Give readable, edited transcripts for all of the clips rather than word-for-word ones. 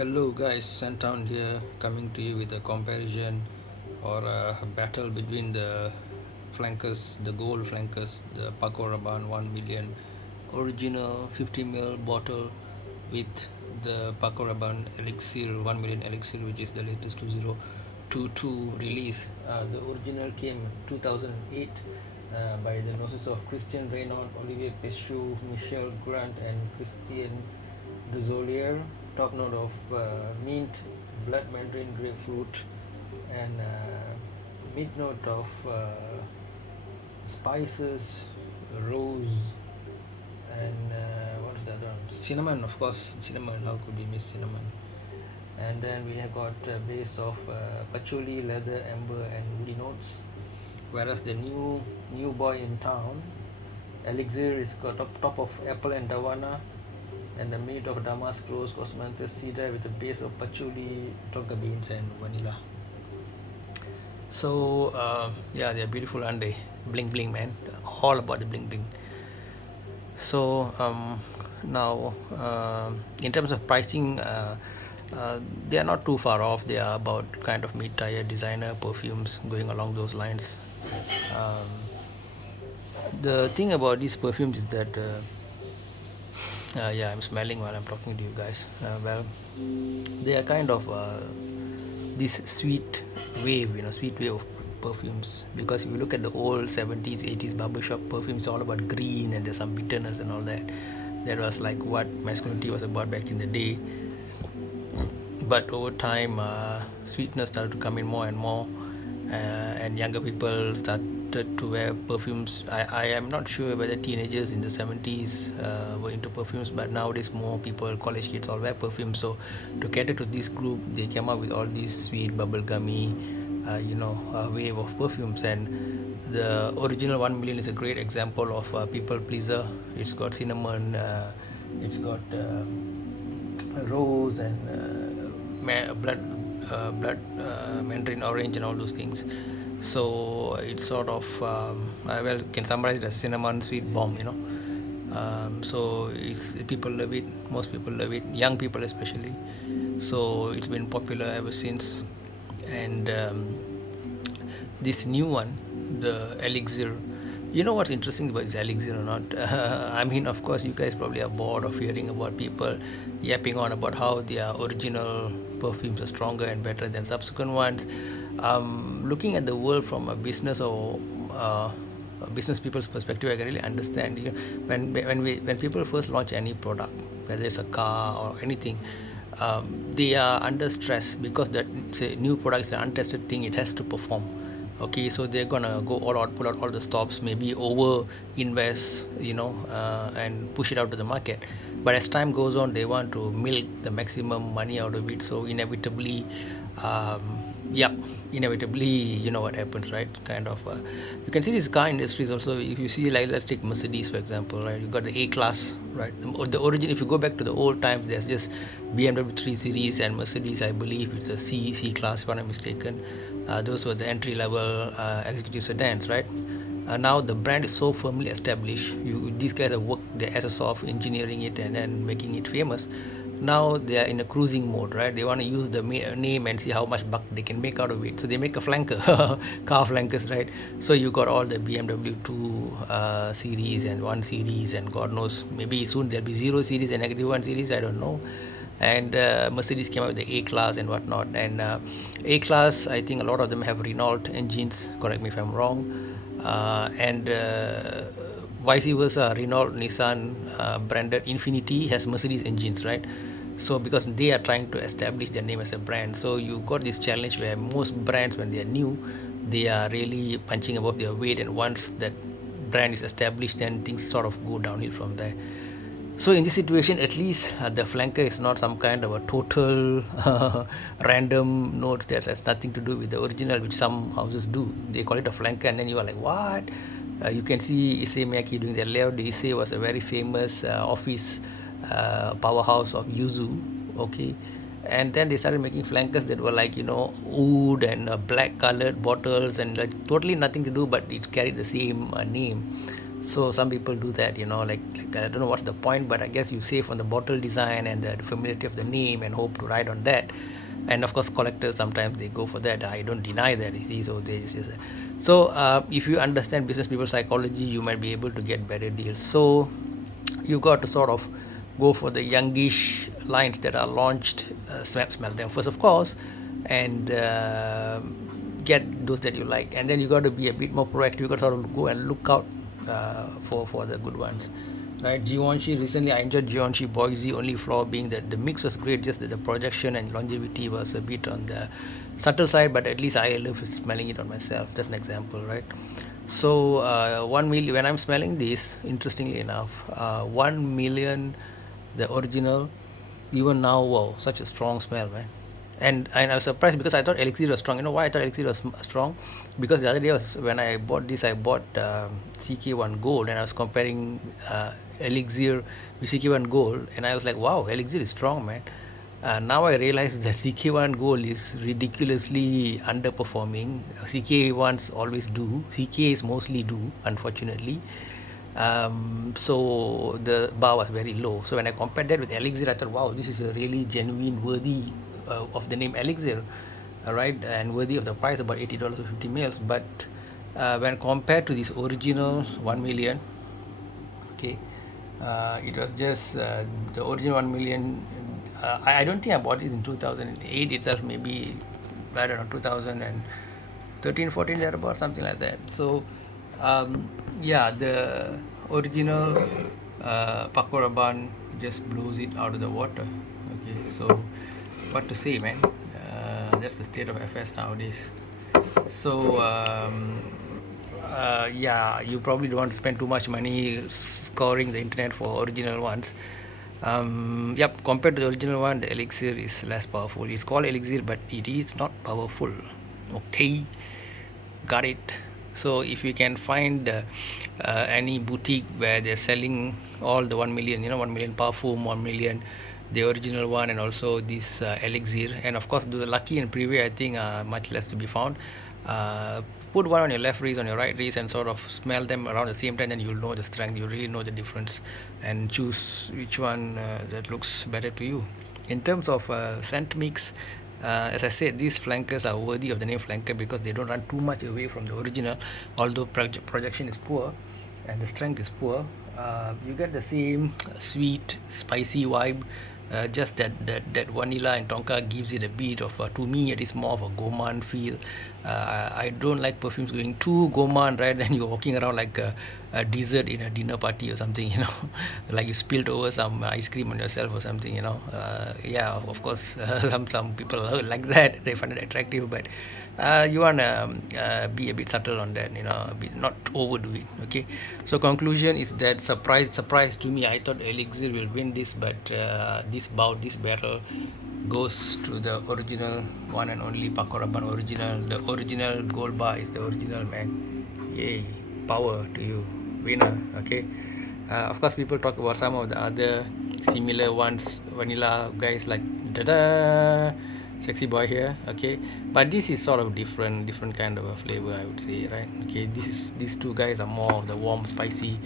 Hello guys, Santown here, coming to you with a comparison or a battle between the flankers, the gold flankers, the Paco Rabanne 1 million original 50 ml bottle with the Paco Rabanne Elixir 1 million Elixir, which is the latest 2022 release. The original came 2008 by the noses of Christian Reynaud, Olivier Pesciu, Michel Grant, and Christian Duzolier. Top note of mint, blood mandarin, grapefruit, and mid note of spices, rose, and what's the other one? Cinnamon, of course. Cinnamon. How could we miss cinnamon? And then we have got a base of patchouli, leather, amber, and woody notes. Whereas the new boy in town, Elixir, is got top of apple and davana, and the meat of damask rose, cosmanthus, cedar with a base of patchouli, tonka beans, and vanilla. So yeah, they're beautiful, aren't they? Bling bling, man. All about the bling bling. So now in terms of pricing, they are not too far off. They are about kind of mid-tier designer perfumes going along those lines. um, the thing about these perfumes is that yeah, I'm smelling while I'm talking to you guys. Well, they are kind of this sweet wave, sweet wave of perfumes. Because if you look at the old 70s, 80s barbershop perfumes, all about green and there's some bitterness and all that. That was like what masculinity was about back in the day. But over time, sweetness started to come in more and more, and younger people started to wear perfumes. I am not sure whether teenagers in the 70s were into perfumes, but nowadays more people, college kids, all wear perfumes. So to cater to this group, they came up with all these sweet, bubblegummy, wave of perfumes. And the original 1 million is a great example of people pleaser. It's got cinnamon, it's got rose, and blood mandarin orange, and all those things. So it's sort of well, can summarize it as cinnamon sweet bomb. So it's people love it. Most people love it, young people especially. So it's been popular ever since. And this new one, the Elixir. You know what's interesting about this Elixir or not? I mean, of course, you guys probably are bored of hearing about people yapping on about how their original perfumes are stronger and better than subsequent ones. Looking at the world from a business or business people's perspective, I can really understand. When people first launch any product, whether it's a car or anything, they are under stress because that it's a new product, it's an untested thing, it has to perform. Okay, so they're gonna go all out, pull out all the stops, maybe over invest, and push it out to the market. But as time goes on, they want to milk the maximum money out of it. So inevitably, yeah, inevitably, you know what happens, right? Kind of you can see this car industries also. If you see, like, let's take Mercedes for example, right? You got the A class, right? The origin, if you go back to the old times, there's just BMW 3 Series, and Mercedes, I believe it's a C class, if I'm not mistaken. Those were the entry level executive sedans, right? Now the brand is so firmly established. These guys have worked their asses off engineering it and then making it famous. Now they are in a cruising mode, right? They want to use the name and see how much buck they can make out of it. So they make a flanker, car flankers, right? So you got all the BMW 2 series and 1 series, and God knows, maybe soon there'll be 0 series and negative 1 series, I don't know. And Mercedes came out with the A class and whatnot. And A class, I think a lot of them have Renault engines. Correct me if I'm wrong. And vice versa, Renault, Nissan branded Infinity has Mercedes engines, right? So because they are trying to establish their name as a brand, so you got this challenge where most brands, when they are new, they are really punching above their weight, and once that brand is established, then things sort of go downhill from there. So in this situation, at least the flanker is not some kind of a total random note that has nothing to do with the original, which some houses do. They call it a flanker, and then you are like, what? You can see Issey Miyake doing that. Leo de Issey was a very famous office powerhouse of Yuzu. Okay, and then they started making flankers that were like, wood and black colored bottles, and like totally nothing to do, but it carried the same name. So some people do that, like I don't know what's the point, but I guess you save on the bottle design and the familiarity of the name and hope to ride on that. And of course, collectors sometimes they go for that. I don't deny that. You see, so they just so if you understand business people psychology, you might be able to get better deals. So you got to sort of go for the youngish lines that are launched, smell them first, of course, and get those that you like, and then you got to be a bit more proactive. You got to sort of go and look out for the good ones, right? Givenchy recently, I enjoyed Givenchy Boise, only flaw being that the mix was great, just that the projection and longevity was a bit on the subtle side, but at least I love smelling it on myself. That's an example, right? So 1 million, when I'm smelling this, interestingly enough, 1 million, the original, even now, wow, such a strong smell, man. And I was surprised because I thought Elixir was strong. You know why I thought Elixir was strong? Because the other day was when I bought this, I bought CK1 Gold, and I was comparing Elixir with CK1 Gold, and I was like, wow, Elixir is strong, man. Now I realize that CK1 Gold is ridiculously underperforming. CK1s always do. CKs mostly do, unfortunately. So the bar was very low. So when I compared that with Elixir, I thought, wow, this is a really genuine, worthy of the name Elixir, all right, and worthy of the price, about $80 for 50 mils. But when compared to this original 1 million, okay, it was just the original 1 million. I don't think I bought this in 2008 itself, maybe I don't know, 2013, 14, thereabout, something like that. So yeah, the original Paco Rabanne just blows it out of the water. Okay, so what to say, man? That's the state of affairs nowadays. So yeah, you probably don't want to spend too much money scoring the internet for original ones. Yep, compared to the original one, the Elixir is less powerful. It's called Elixir, but it is not powerful. Okay, got it. So if you can find any boutique where they're selling all the 1 million, 1 million parfum, 1 million, the original one, and also this Elixir, and of course the Lucky and Privé, I think are much less to be found. Put one on your left wrist, on your right wrist, and sort of smell them around the same time, then you'll know the strength. You really know the difference, and choose which one that looks better to you. In terms of scent mix, as I said, these flankers are worthy of the name flanker because they don't run too much away from the original. Although projection is poor and the strength is poor, you get the same sweet, spicy vibe. Just that vanilla and tonka gives it a bit of to me it is more of a gourmand feel. I don't like perfumes going too gourmand, right? Then you're walking around like a dessert in a dinner party or something, like you spilled over some ice cream on yourself or something, yeah, of course, some people like that, they find it attractive, but you want to be a bit subtle on that, a bit, not overdo it. Okay, so conclusion is that surprise to me, I thought Elixir will win this, but this battle goes to the original one and only Paco Rabanne original. The original gold bar is the original, man. Yay, power to you, winner. Okay, of course people talk about some of the other similar ones, vanilla guys like da sexy boy here. Okay, but this is sort of different kind of a flavor, I would say, right? Okay, these two guys are more of the warm spicy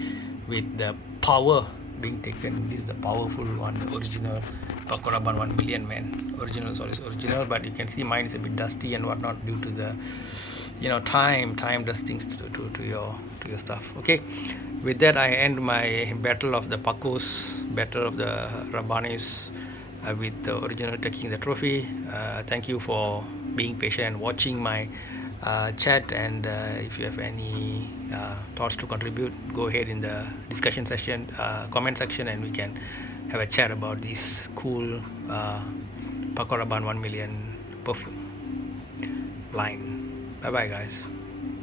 with the power being taken. This is the powerful one, the original Paco Rabanne 1 million, man. Original is always original, but you can see mine is a bit dusty and whatnot due to the time does things to your stuff. Okay, with that I end my battle of the Pacos, battle of the Rabannes, with the original taking the trophy. Thank you for being patient and watching my chat, and if you have any thoughts to contribute, go ahead in the discussion session, comment section, and we can have a chat about this cool Paco Rabanne 1 million perfume line. Bye bye, guys.